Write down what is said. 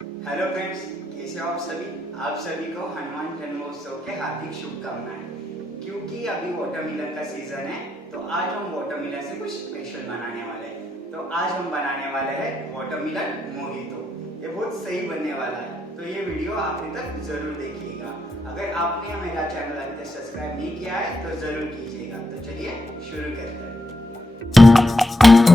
Hello friends, कैसे हो आप सभी। आप सभी को हनुमान जन्मोत्सव के हार्दिक शुभकामनाएं। क्योंकि अभी वाटरमेलन का सीजन है तो आज हम वाटरमेलन से कुछ स्पेशल बनाने वाले हैं। तो आज हम बनाने वाले हैं वाटरमेलन मोहितो। ये बहुत सही बनने वाला है, तो ये वीडियो आखिरी तक जरूर देखिएगा। अगर आपने मेरा चैनल अभी तक सब्सक्राइब नहीं किया है तो जरूर कीजिएगा। तो चलिए शुरू करते हैं।